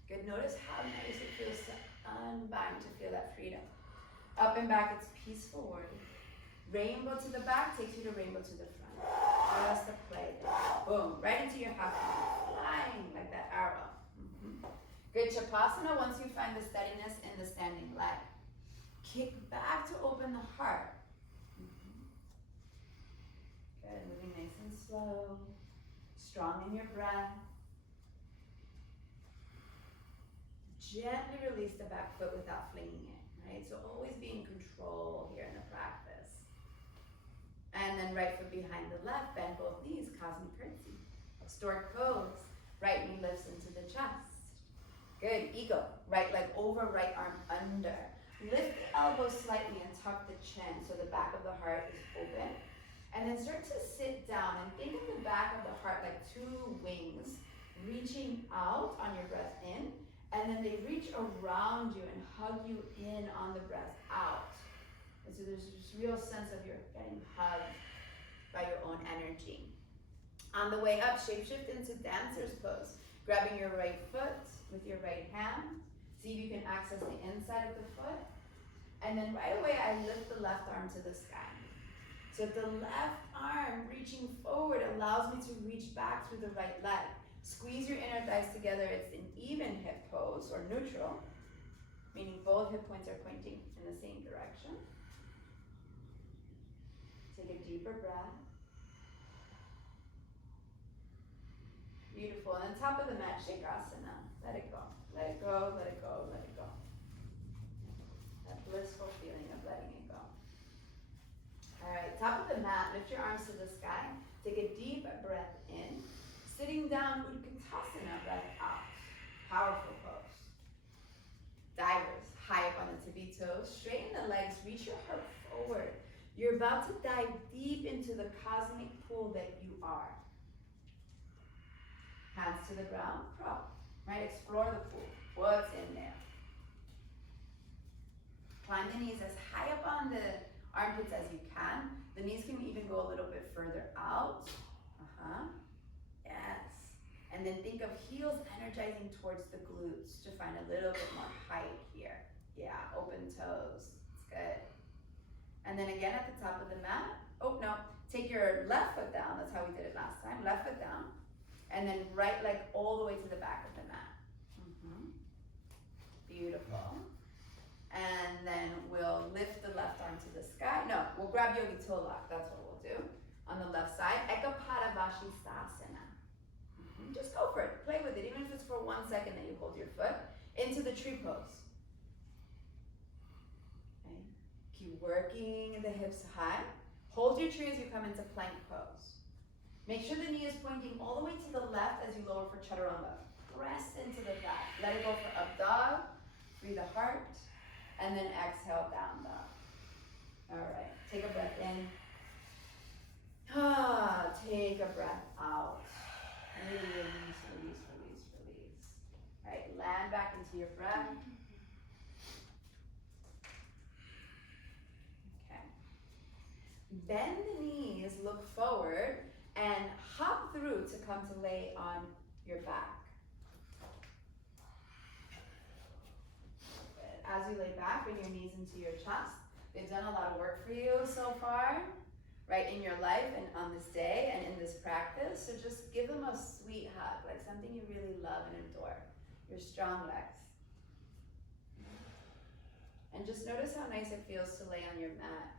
Good, notice how nice it feels to unbind, to feel that freedom. Up and back, it's peaceful warrior. Rainbow to the back takes you to rainbow to the front. Just a play there. Boom, right into your half moon, flying like that arrow. Good, Shavasana, once you find the steadiness in the standing leg. Kick back to open the heart. Good, moving nice and slow. Strong in your breath. Gently release the back foot without flinging it, right? So always be in control here in the practice. And then right foot behind the left, bend both knees, cosmic curtsy. Stork pose, right knee lifts into the chest. Good, eagle, right leg over, right arm under. Lift the elbows slightly and tuck the chin so the back of the heart is open. And then start to sit down and think of the back of the heart like two wings reaching out on your breath in, and then they reach around you and hug you in on the breath out. And so there's this real sense of you're getting hugged by your own energy. On the way up, shapeshift into dancer's pose. Grabbing your right foot with your right hand. See if you can access the inside of the foot. And then right away, I lift the left arm to the sky. So the left arm reaching forward allows me to reach back through the right leg. Squeeze your inner thighs together. It's an even hip pose or neutral, meaning both hip points are pointing in the same direction. Take a deeper breath. Beautiful. And on top of the mat, Shakrasana. Let it go. Let it go, let it go, let it go. Take a deep breath in. Sitting down, Utkatasana, breath out. Powerful pose. Divers, high up on the tippy toes. Straighten the legs, reach your heart forward. You're about to dive deep into the cosmic pool that you are. Hands to the ground, prop. Right, explore the pool. What's in there? Climb the knees as high up on the armpits as you can. The knees can even go a little bit further out. Yes. And then think of heels energizing towards the glutes to find a little bit more height here. Yeah, open toes. It's good. And then again at the top of the mat. Oh, no. Take your left foot down. That's how we did it last time. Left foot down. And then right leg all the way to the back of the mat. Beautiful. And then we'll lift the left arm to the sky. No, we'll grab yogi toe lock. That's what we'll do. On the left side, Ekapadavashisthasana. Just go for it. Play with it, even if it's for 1 second that you hold your foot. Into the tree pose. Okay. Keep working the hips high. Hold your tree as you come into plank pose. Make sure the knee is pointing all the way to the left as you lower for chaturanga. Press into the back. Let it go for up dog. Free the heart. And then exhale, down dog. All right, take a breath in. Take a breath out. Release, release, release, release. All right, land back into your breath. Okay. Bend the knees, look forward, and hop through to come to lay on your back. As you lay back, bring your knees into your chest. They've done a lot of work for you so far, right, in your life and on this day and in this practice. So just give them a sweet hug, like something you really love and adore. Your strong legs. And just notice how nice it feels to lay on your mat.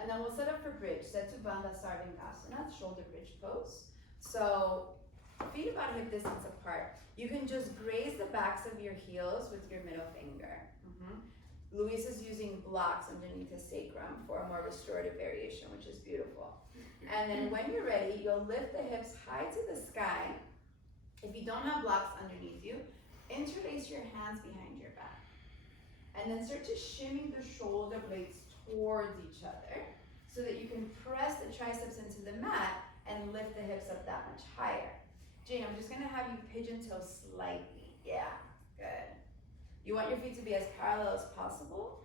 And then we'll set up for bridge. Setu Bandha Sarvangasana, shoulder bridge pose. So feet about hip distance apart. You can just graze the backs of your heels with your middle finger. Luis is using blocks underneath his sacrum for a more restorative variation, which is beautiful. And then when you're ready, you'll lift the hips high to the sky. If you don't have blocks underneath you, interlace your hands behind your back. And then start to shimmy the shoulder blades towards each other so that you can press the triceps into the mat and lift the hips up that much higher. Jane, I'm just gonna have you pigeon toe slightly. Yeah, good. You want your feet to be as parallel as possible?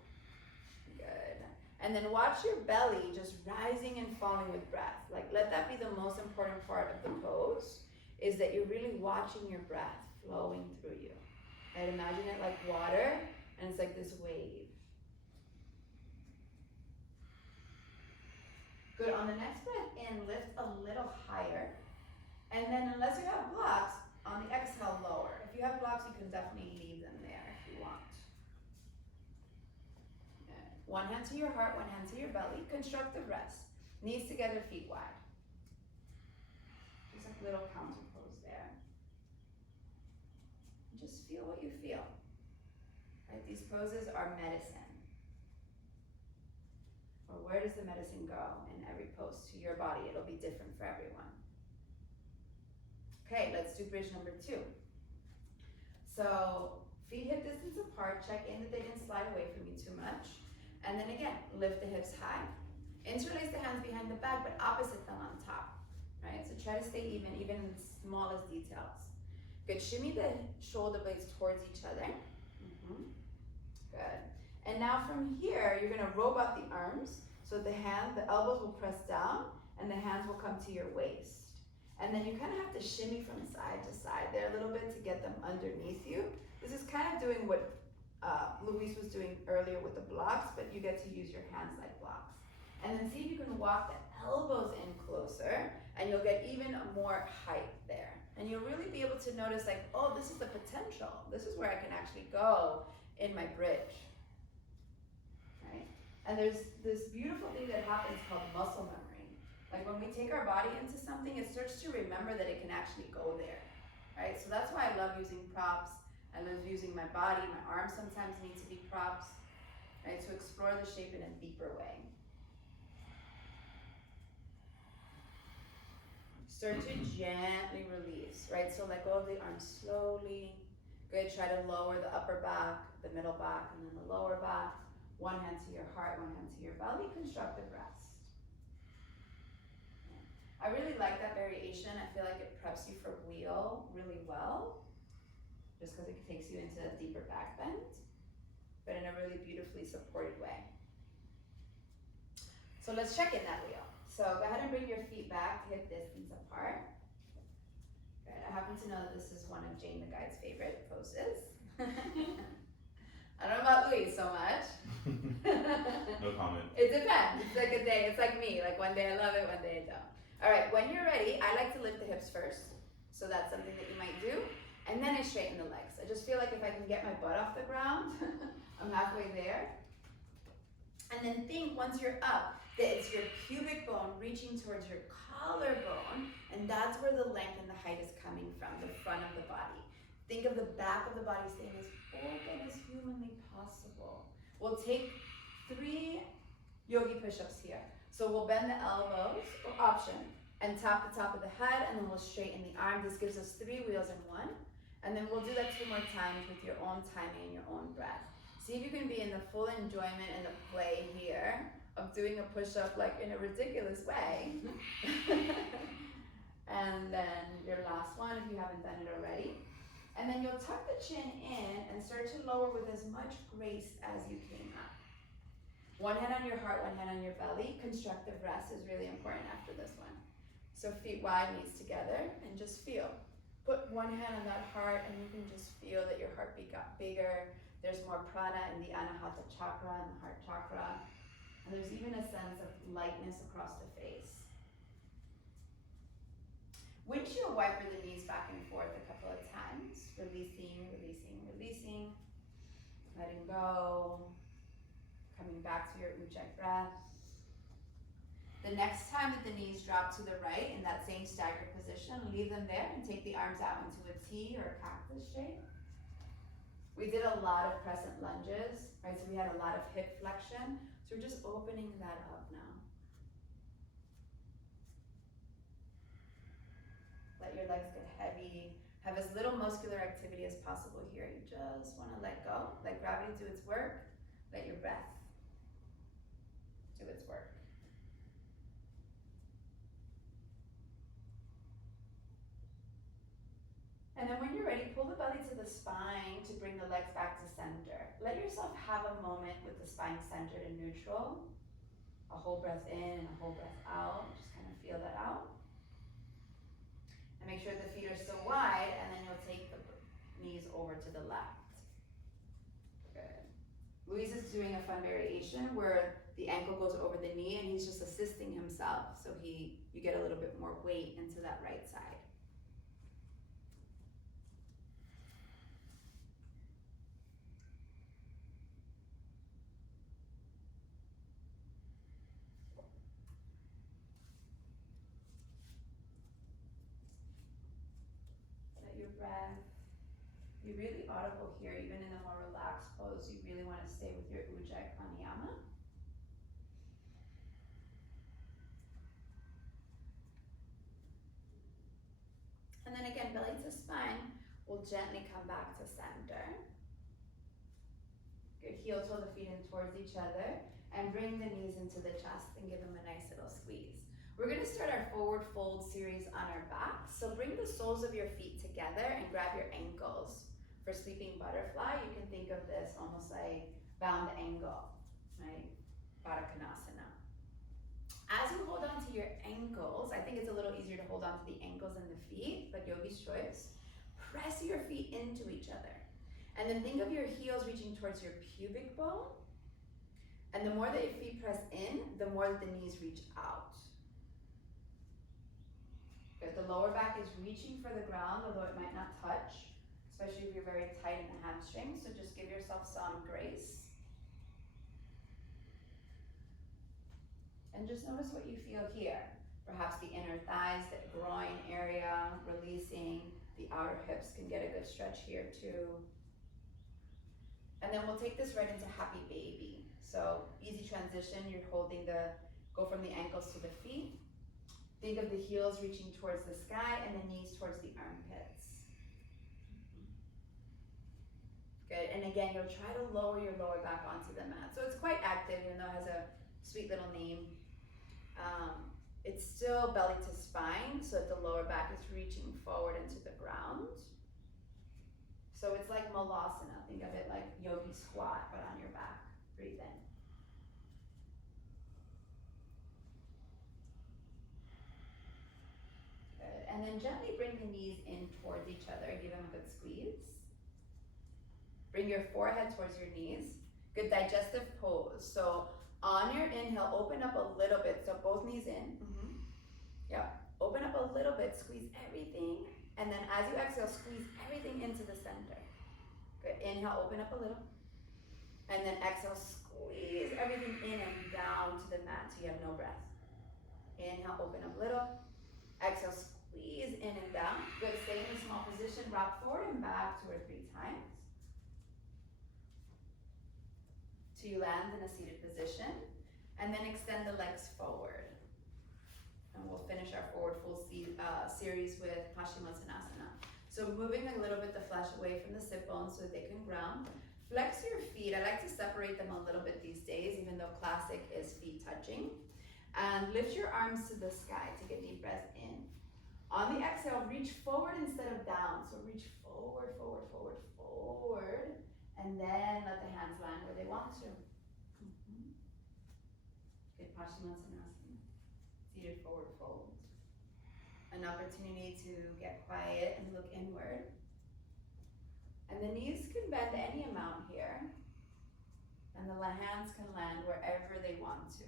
Good. And then watch your belly just rising and falling with breath. Like, let that be the most important part of the pose, is that you're really watching your breath flowing through you. Right? Imagine it like water, and it's like this wave. Good. On the next breath in, lift a little higher. And then unless you have blocks, on the exhale, lower. If you have blocks, you can definitely leave them there if you want. Good. One hand to your heart, one hand to your belly. Constructive rest. Knees together, feet wide. Just a little counter pose there. And just feel what you feel. Right? These poses are medicine. Or where does the medicine go in every pose to your body? It'll be different for everyone. Okay, let's do bridge number 2. So feet hip distance apart, check in that they didn't slide away from you too much. And then again, lift the hips high. Interlace the hands behind the back, but opposite them on top, right? So try to stay even in the smallest details. Good, shimmy the shoulder blades towards each other. Good. And now from here, you're gonna rope out the arms. So the elbows will press down and the hands will come to your waist. And then you kind of have to shimmy from side to side there a little bit to get them underneath you. This is kind of doing what Luis was doing earlier with the blocks, but you get to use your hands like blocks. And then see if you can walk the elbows in closer, and you'll get even more height there. And you'll really be able to notice like, oh, this is the potential. This is where I can actually go in my bridge, right? And there's this beautiful thing that happens called muscle memory. Like when we take our body into something, it starts to remember that it can actually go there, right? So that's why I love using props. I love using my body. My arms sometimes need to be props. right? To explore the shape in a deeper way. Start to gently release, right? So let go of the arms slowly. Good, try to lower the upper back, the middle back, and then the lower back. One hand to your heart, one hand to your belly, constructive rest. I really like that variation. I feel like it preps you for wheel really well, just because it takes you into a deeper back bend, but in a really beautifully supported way. So let's check in that wheel. So go ahead and bring your feet back, hip distance apart. Good. I happen to know that this is one of Jane the Guide's favorite poses. I don't know about Louise so much. No comment. It depends. It's like a day. It's like me. Like one day I love it, one day I don't. All right, when you're ready, I like to lift the hips first. So that's something that you might do. And then I straighten the legs. I just feel like if I can get my butt off the ground, I'm halfway there. And then think, once you're up, that it's your pubic bone reaching towards your collarbone, and that's where the length and the height is coming from, the front of the body. Think of the back of the body staying as open as humanly possible. We'll take 3 yogi push-ups here. So we'll bend the elbows, or option, and tap the top of the head, and then we'll straighten the arm. This gives us 3 wheels in one. And then we'll do that 2 more times with your own timing and your own breath. See if you can be in the full enjoyment and the play here of doing a push-up like in a ridiculous way. And then your last one, if you haven't done it already. And then you'll tuck the chin in and start to lower with as much grace as you came up. One hand on your heart, one hand on your belly. Constructive rest is really important after this one. So feet wide, knees together, and just feel. Put one hand on that heart and you can just feel that your heartbeat got bigger. There's more prana in the anahata chakra and the heart chakra. And there's even a sense of lightness across the face. Windshield wiper the knees back and forth a couple of times. Releasing, releasing, releasing. Letting go. Coming back to your ujjayi breath. The next time that the knees drop to the right in that same staggered position, leave them there and take the arms out into a T or a cactus shape. We did a lot of crescent lunges, right? So we had a lot of hip flexion. So we're just opening that up now. Let your legs get heavy. Have as little muscular activity as possible here. You just want to let go. Let gravity do its work. Let your breath do its work. And then when you're ready, pull the belly to the spine to bring the legs back to center. Let yourself have a moment with the spine centered and neutral. A whole breath in and a whole breath out. Just kind of feel that out. And make sure the feet are still wide, and then you'll take the knees over to the left. Good. Louise is doing a fun variation where the ankle goes over the knee and he's just assisting himself. So you get a little bit more weight into that right side. Breath. Be really audible here, even in a more relaxed pose. You really want to stay with your ujjayi pranayama. And then again, belly to spine. We'll gently come back to center. Good, heel toe the feet in towards each other and bring the knees into the chest and give them a nice little squeeze. We're going to start our forward fold series on our back. So bring the soles of your feet together and grab your ankles. For sleeping butterfly, you can think of this almost like bound angle, right? Baddha Konasana. As you hold on to your ankles, I think it's a little easier to hold on to the ankles than the feet, but yogi's choice. Press your feet into each other. And then think of your heels reaching towards your pubic bone. And the more that your feet press in, the more that the knees reach out. Good. The lower back is reaching for the ground, although it might not touch, especially if you're very tight in the hamstrings. So just give yourself some grace. And just notice what you feel here. Perhaps the inner thighs, the groin area, releasing. The outer hips can get a good stretch here too. And then we'll take this right into happy baby. So easy transition, you're holding go from the ankles to the feet. Think of the heels reaching towards the sky and the knees towards the armpits. Good, and again, you'll try to lower your lower back onto the mat. So it's quite active, even though it has a sweet little name. It's still belly to spine, so that the lower back is reaching forward into the ground. So it's like Malasana. Think of it like yogi squat, but on your back. Breathe in. Good. And then gently bring the knees in towards each other. Give them a good squeeze. Bring your forehead towards your knees. Good digestive pose. So on your inhale, open up a little bit. So both knees in. Yep. Open up a little bit. Squeeze everything. And then as you exhale, squeeze everything into the center. Good. Inhale, open up a little. And then exhale, squeeze everything in and down to the mat so you have no breath. Inhale, open up a little. Exhale, squeeze in and down. Good. Stay in a small position. Rock forward and back 2 or 3 times. Till you land in a seated position. And then extend the legs forward. And we'll finish our forward full series with Paschimottanasana. So moving a little bit the flesh away from the sit bones so that they can ground. Flex your feet. I like to separate them a little bit these days, even though classic is feet touching. And lift your arms to the sky. Take a deep breath in. On the exhale, reach forward instead of down. So reach forward, forward, forward, forward. And then let the hands land where they want to. Good, Paschimottanasana. Seated forward fold. An opportunity to get quiet and look inward. And the knees can bend any amount here. And the hands can land wherever they want to.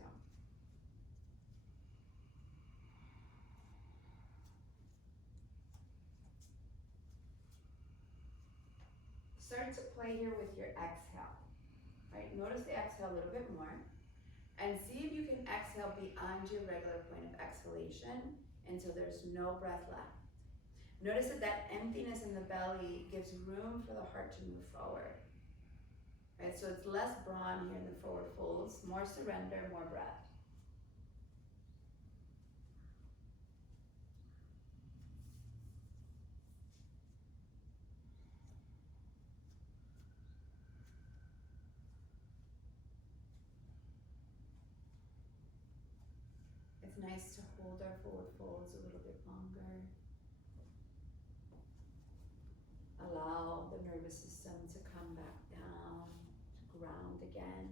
Start to play here with your exhale. Right? Notice the exhale a little bit more. And see if you can exhale beyond your regular point of exhalation until there's no breath left. Notice that emptiness in the belly gives room for the heart to move forward. Right? So it's less brawn here in the forward folds, more surrender, more breath. It's nice to hold our forward folds a little bit longer. Allow the nervous system to come back down, to ground again.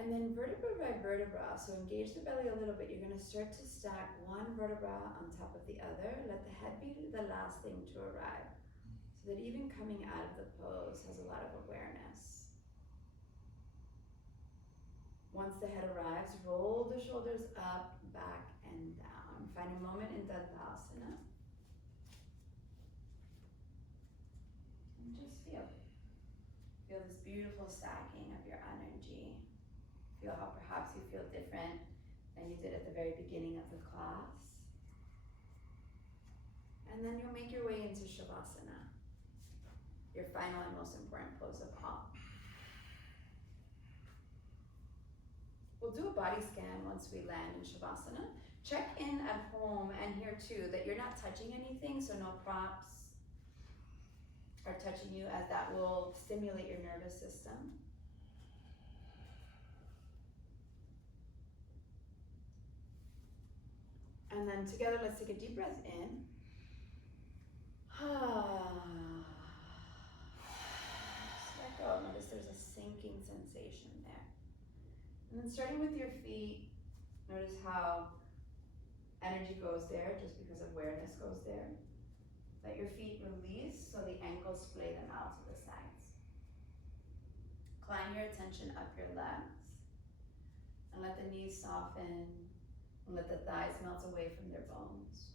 And then vertebra by vertebra, so engage the belly a little bit. You're going to start to stack one vertebra on top of the other. Let the head be the last thing to arrive, so that even coming out of the pose has a lot of awareness. Once the head arrives, roll the shoulders up, back, and down. Find a moment in Dandasana. And just feel. Feel this beautiful stacking of your energy. Feel how perhaps you feel different than you did at the very beginning of the class. And then you'll make your way into Savasana, your final and most important pose of all. We'll do a body scan once we land in Savasana. Check in at home and here too that you're not touching anything, so no props are touching you, as that will stimulate your nervous system. And then together, let's take a deep breath in. Just let go. Notice there's a sinking sensation there. And then starting with your feet, notice how energy goes there just because awareness goes there. Let your feet release so the ankles splay them out to the sides. Climb your attention up your legs and let the knees soften. And let the thighs melt away from their bones.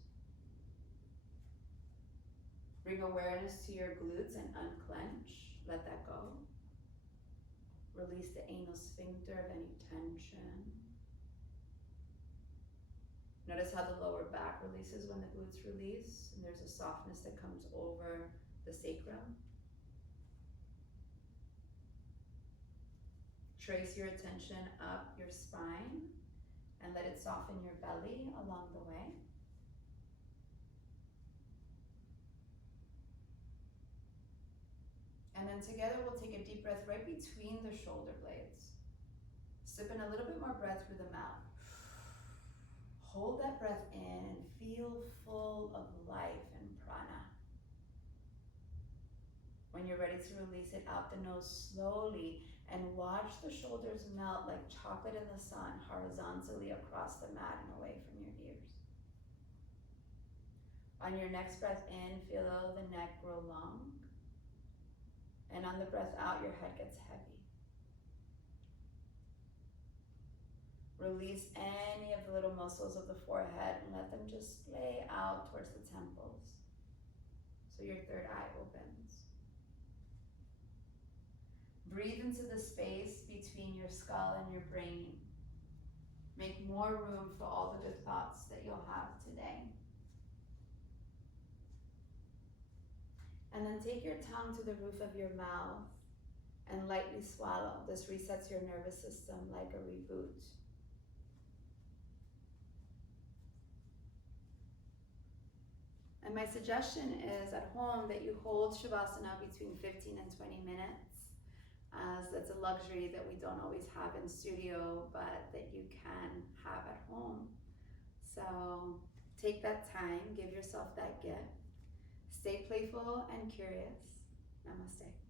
Bring awareness to your glutes and unclench. Let that go. Release the anal sphincter of any tension. Notice how the lower back releases when the glutes release, and there's a softness that comes over the sacrum. Trace your attention up your spine and let it soften your belly along the way. And then together we'll take a deep breath right between the shoulder blades. Sip in a little bit more breath through the mouth. Hold that breath in and feel full of life and prana. When you're ready to release it out the nose slowly and watch the shoulders melt like chocolate in the sun horizontally across the mat and away from your ears. On your next breath in, feel the neck grow long. And on the breath out, your head gets heavy. Release any of the little muscles of the forehead and let them just splay out towards the temples. So your third eye opens. Breathe into the space between your skull and your brain. Make more room for all the good thoughts that you'll have today. And then take your tongue to the roof of your mouth and lightly swallow. This resets your nervous system like a reboot. And my suggestion is at home that you hold Savasana between 15 and 20 minutes, as that's a luxury that we don't always have in studio, but that you can have at home. So take that time, give yourself that gift. Stay playful and curious. Namaste.